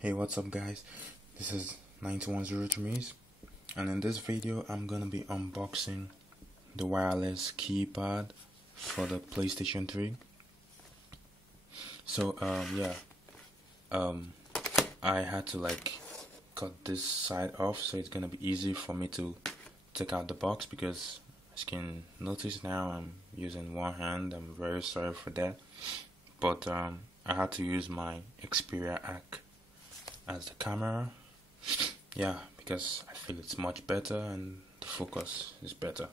Hey, what's up guys? This is 9103, and in this video I'm gonna be unboxing the wireless keypad for the PlayStation 3. So I had to cut this side off, so it's gonna be easy for me to take out the box, because as you can notice now I'm using one hand. I'm very sorry for that, but I had to use my Xperia hack as the camera, because I feel it's much better and the focus is better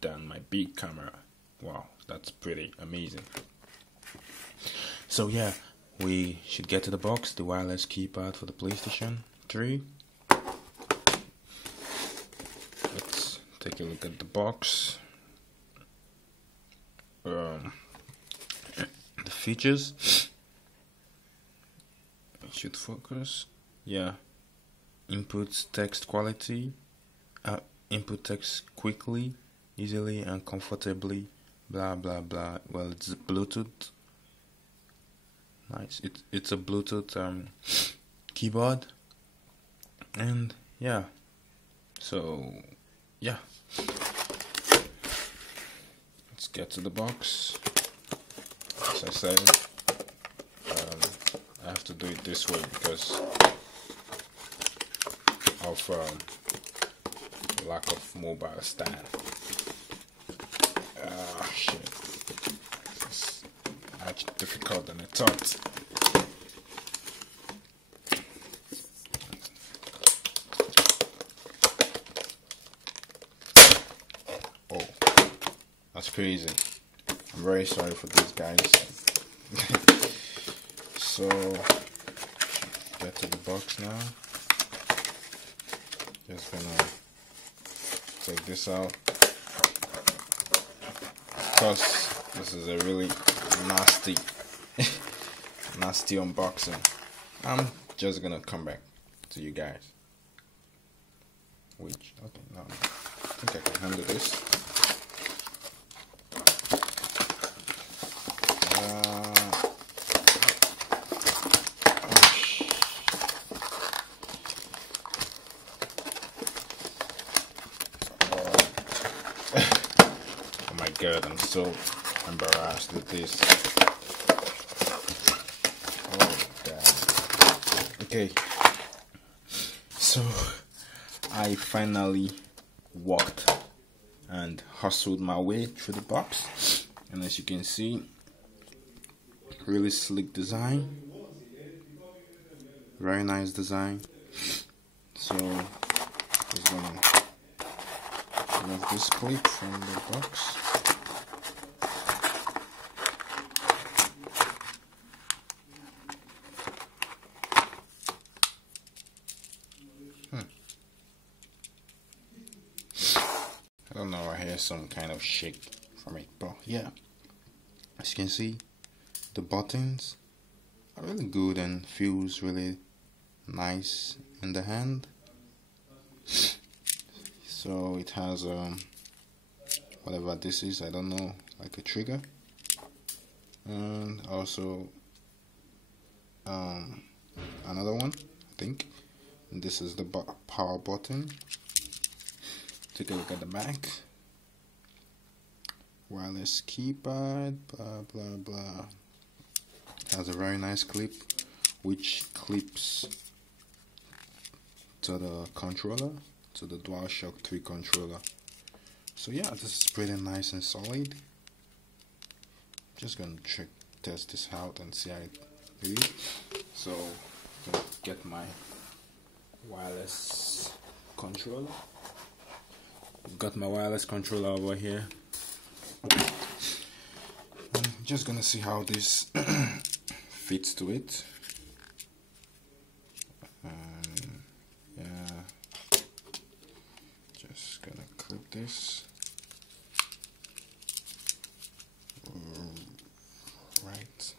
than my big camera. Wow, that's pretty amazing. So we should get to the box, the wireless keypad for the PlayStation 3. Let's take a look at the box. The features. It should focus. Input text quality. Input text quickly, easily, and comfortably. Blah blah blah. Well, it's Bluetooth. Nice. It's a Bluetooth keyboard, and let's get to the box. As I said, I have to do it this way because of lack of mobile stand. Shit. It's actually difficult than I thought. Oh, that's crazy. I'm very sorry for this, guys. So, get to the box now. Just gonna take this out, because this is a really nasty unboxing. I'm just gonna come back to you guys. No, I think I can handle this. Oh my god, I'm so embarrassed with this. Oh god. Okay, so I finally walked and hustled my way through the box, and as you can see, really slick design, very nice design. So just gonna remove this clip from the box. I don't know, I hear some kind of shake from it, but as you can see, the buttons are really good and feels really nice in the hand. So it has whatever this is, I don't know, like a trigger, and also another one, I think. And this is the power button. Take a look at the back. Wireless keypad, blah blah blah. It has a very nice clip which clips to the controller, to the DualShock 3 controller. So this is pretty nice and solid. Just gonna test this out and see how it is. So I'm gonna get my wireless controller. I've got my wireless controller over here. I'm just gonna see how this fits to it. Just gonna clip this. Right.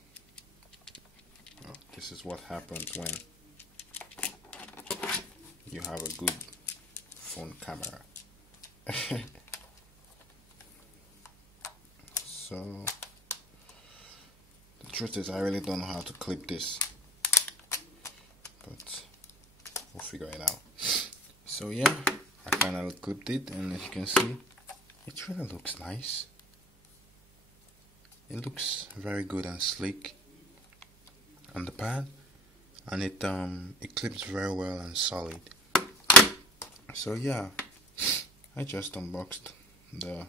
Oh, this is what happens when you have a good phone camera. So the truth is, I really don't know how to clip this, but we'll figure it out. So yeah, I finally clipped it, and as you can see, it really looks nice. It looks very good and sleek on the pad, and it clips very well and solid. So yeah, I just unboxed the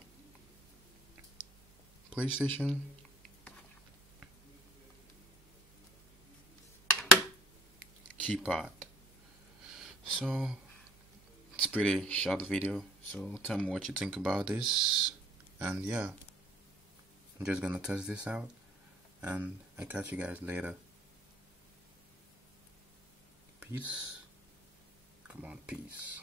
PlayStation. Keypad. So it's pretty short video, so tell me what you think about this. And yeah, I'm just gonna test this out, and I catch you guys later. Peace. Come on, peace.